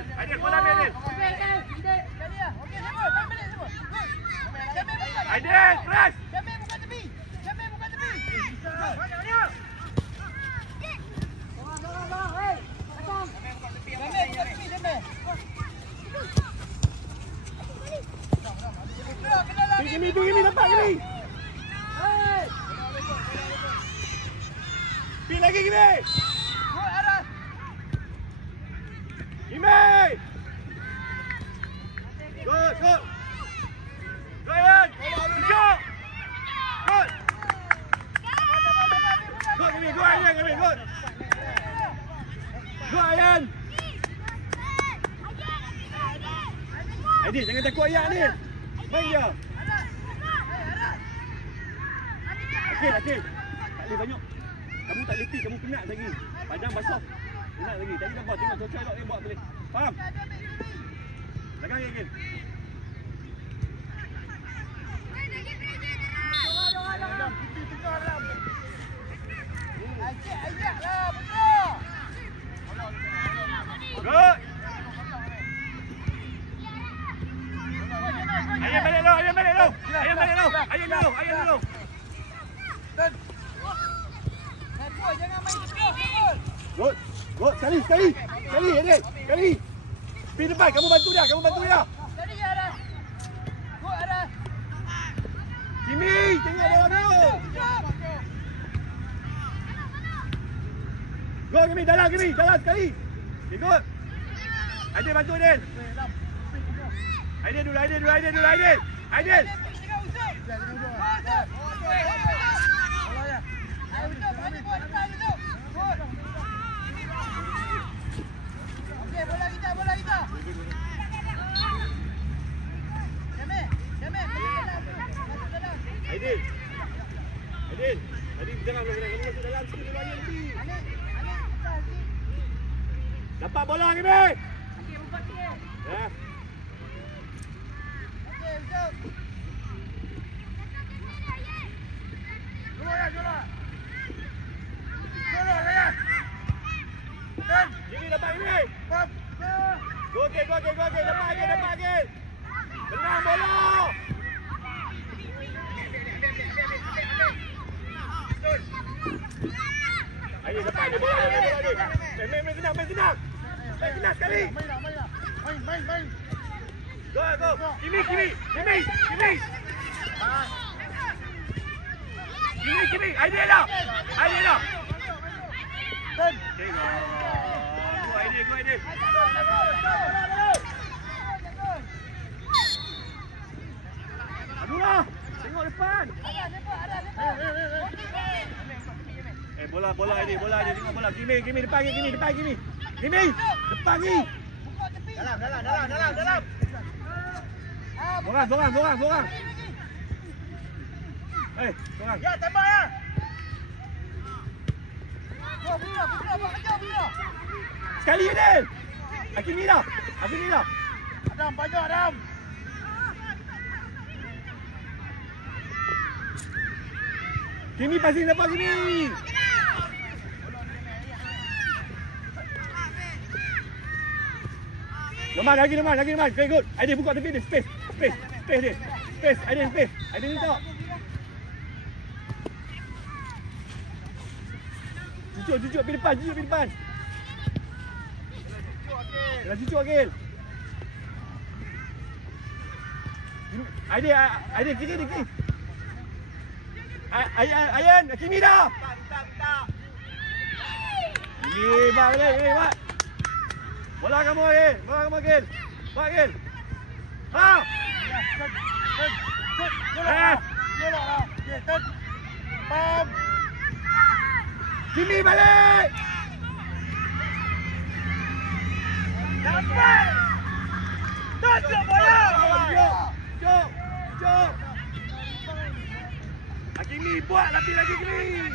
Adil. Adil, bola ambil Adil. Adil, keras. Gini, dapat gini. Pi lagi gini. Gini. Good. Go Ayan. Hijau. Good. Good gini, go Ayan, good. Go Ayan. Adil, jangan takut Ayan ni. Main dia. Akil. Tak boleh banyak. Kamu tak letih, kamu penat lagi. Padang basah. Penat lagi. Tadi nampak tengok Coach Aidok dia buat boleh. Faham? Belakang Akil. Good. Ayam balik dulu. Ayam dulu. Good. Sekali, Adil. Sekali. Pergi depan, kamu bantu dia. Kimi, tengok bola dulu. Go Kimi, jalan sekali. Okay, good. Adil bantu Adil. Adil dulu. Bola kita. Adil. Tadi jangan kamu masuk dalam sikit dulu nanti. Dapat bola Kimi. Okey, umpat sikit. Ya. Ini dapat ini. Okey. Dapat Agil. Menang bola. Ayo dapat dia bola. Main senang. Main senang sekali. Main. Go. Kimi. Idea dah. Go idea. Aduh, tengok depan. Bola ini, tengok bola. Kimi depan Kimi. Kimi, depan ni. Dalam. Sorang. Sorang. Ya, tembak ya. Sekali ni. Hakimi dah. Adam, banyak Adam. Kimi passing dapat Kimi. Lemah lagi. Very good. Aidil buka tepi dia. Space. Aidil ni tak. Cucuk pergi depan. Jalan cucuk Akil. Aidil kiri. Ayan, Hakimi dah. Ini mak. Bola kamu Akil. Buat Akil. Ha. Pam. Kimi balik. Dapat. Tutup bola. Jom. Hakimi buat lagi Kimi.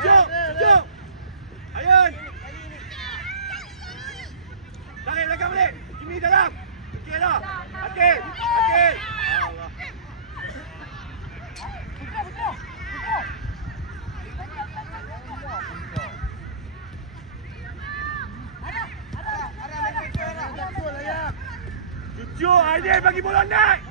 Jom. Ayan. Tarik belakang balik. Kimi dalam. Okey dah. Akil. Allah. bagi bola naik.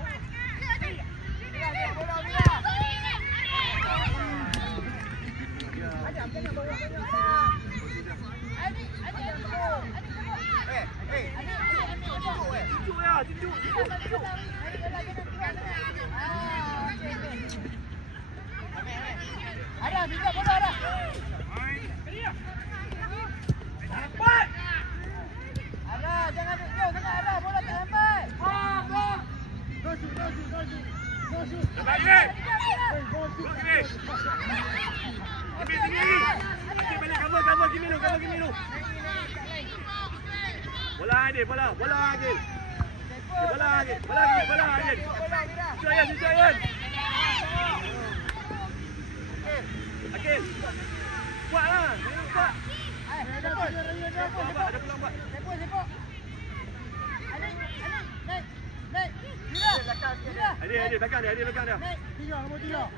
Ada, minta bola ada. Ada, jangan duduk jauh sangat ada, bola tak sampai. Bola Adil, bola Adil. Bola Adil. Cuayan. Akil. Buatlah, buat. Ada peluang buat. Sepuk. Naik. Adil belakang dia. Naik. 3, nombor 3.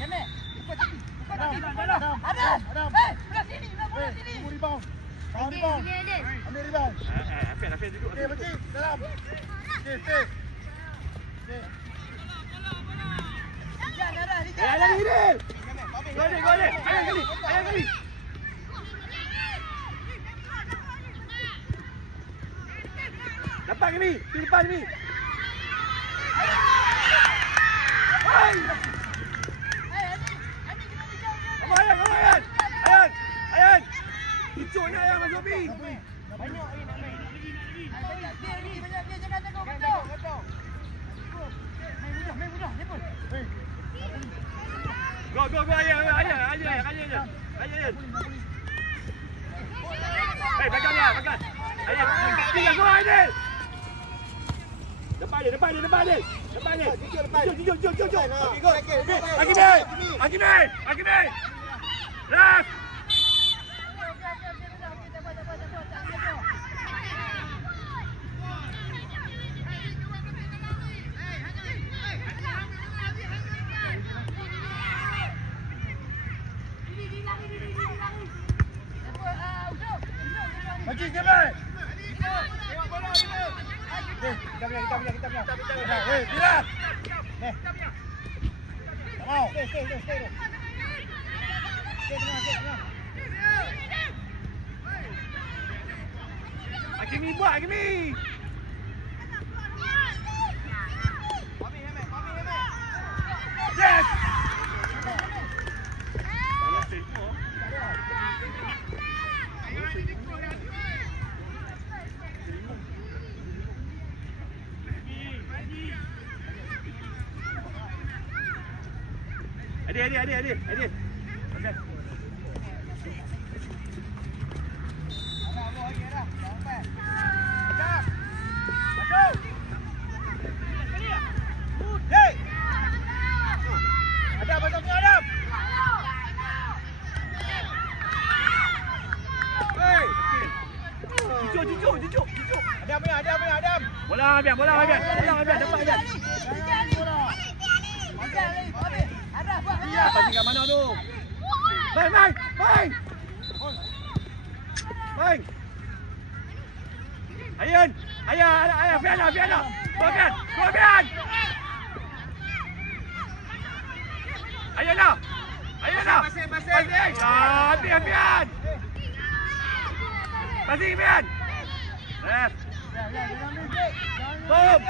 Kemek. Ada. Belah sini. Tunggu rebound. Ambil rebound. Afian duduk. Okey, berhenti. Dalam. Okey. Lari ni. Gol. Ayang kali. Nampak ke ni? Di depan ni. Hai. Ayang. Cucuk ni ayang masuk pi. Banyak dia jangan tengok betul. Main mudah, Nepal. Go ayang. Hei, belakang. Ayang, tinggal gol Aidil. Depan dia. Jujur. Hakimi. Ras. Maju Kemal. Tengok bola kita. Kita punya. Hei, bila? Tak mau. Stay. Hakimi buat. Yes. Adil. Okey. Cucuk. Adam. Bola ambil. Dapat dia. Atas tinggal mana tu? Main. Ayah, Fiana. Keluarkan. Ayah nak. Pasing. Fian. Pasing, Fian. Left. Boom.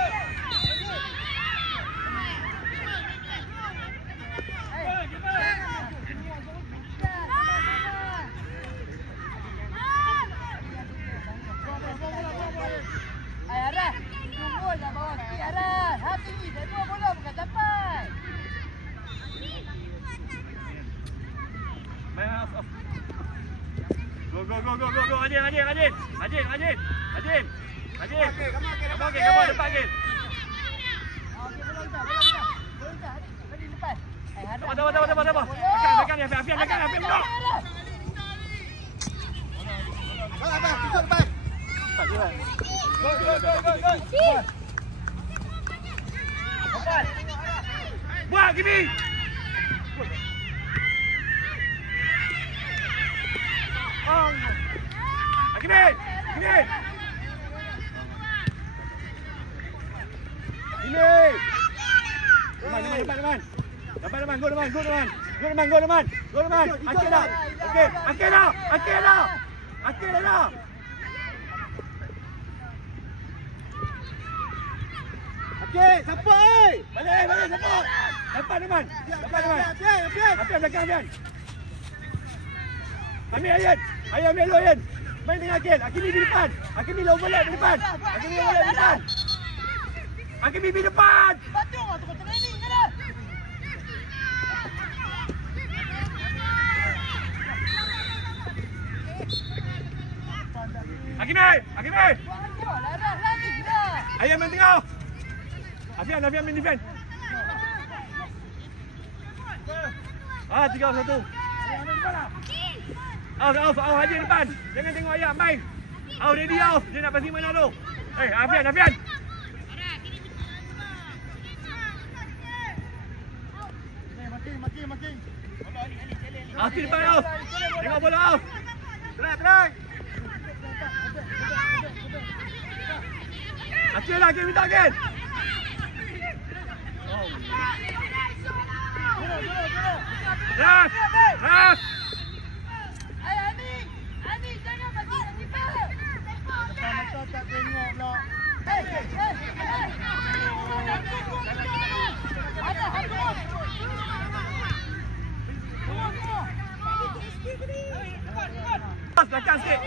Go. Adil. Kamu depan Adil. Sabar. Belakang ni, Afian duduk. Go. Buat gini. Akmin! Akmin! Ini! Depan. Depan, go depan. Akhir dah. Okey, akhir dah. Okey, sampai. Balik, sampai. Depan. Afian belakang Afian. Ambil Ayan. Ayan ambil lu Ayan. Main dengan Akin. Akin di depan. Akin di overlap di depan. Akin di depan. Akin main. Ayan main tengah. Afian main defend. 3-1. Auf, Haji depan. Jangan tengok ayam, main. Auf, ready Auf. Dia nak pasti mana tu? Afian. Makin. Auf depan Auf. Tengok bola Auf. Try. Akin minta Akin. Ras. Ani, jangan bagi keeper. Mata tak tengok pula. Belakang sikit.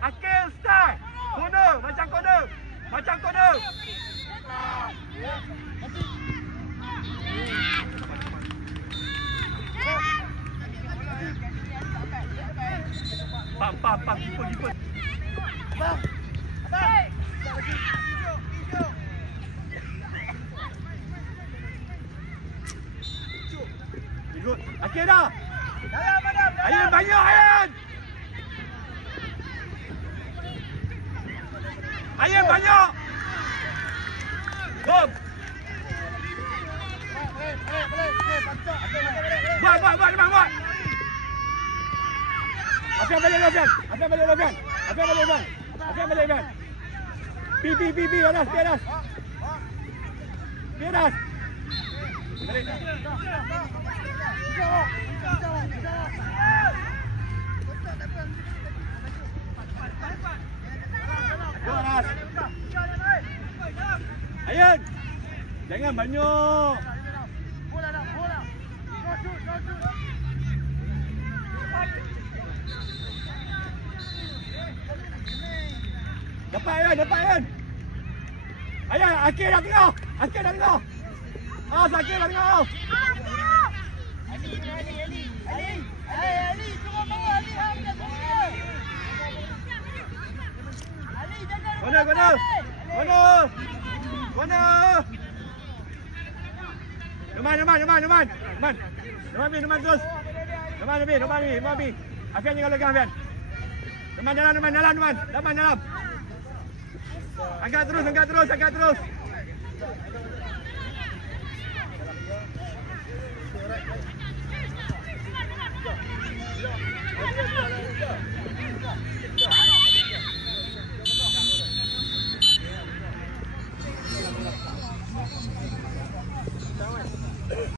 Akil start. Corner, macam corner. Pam, keeper. Bang. Good. Akil dah. Dalam. Ayan, banyak Ayan. Ayan banyak. Bom. Buat. Afian balik. Pi atas. Balik. Ayan. Jangan banyak. Bola. Dapat Ayan. Ayan, Akil dah tengah. Akil dah tengah. Ali, turun bawah Ali. Ali, jangan. Mana? Deman terus. Deman. Afian jangan legang Afian. Deman dalam. Angkat terus.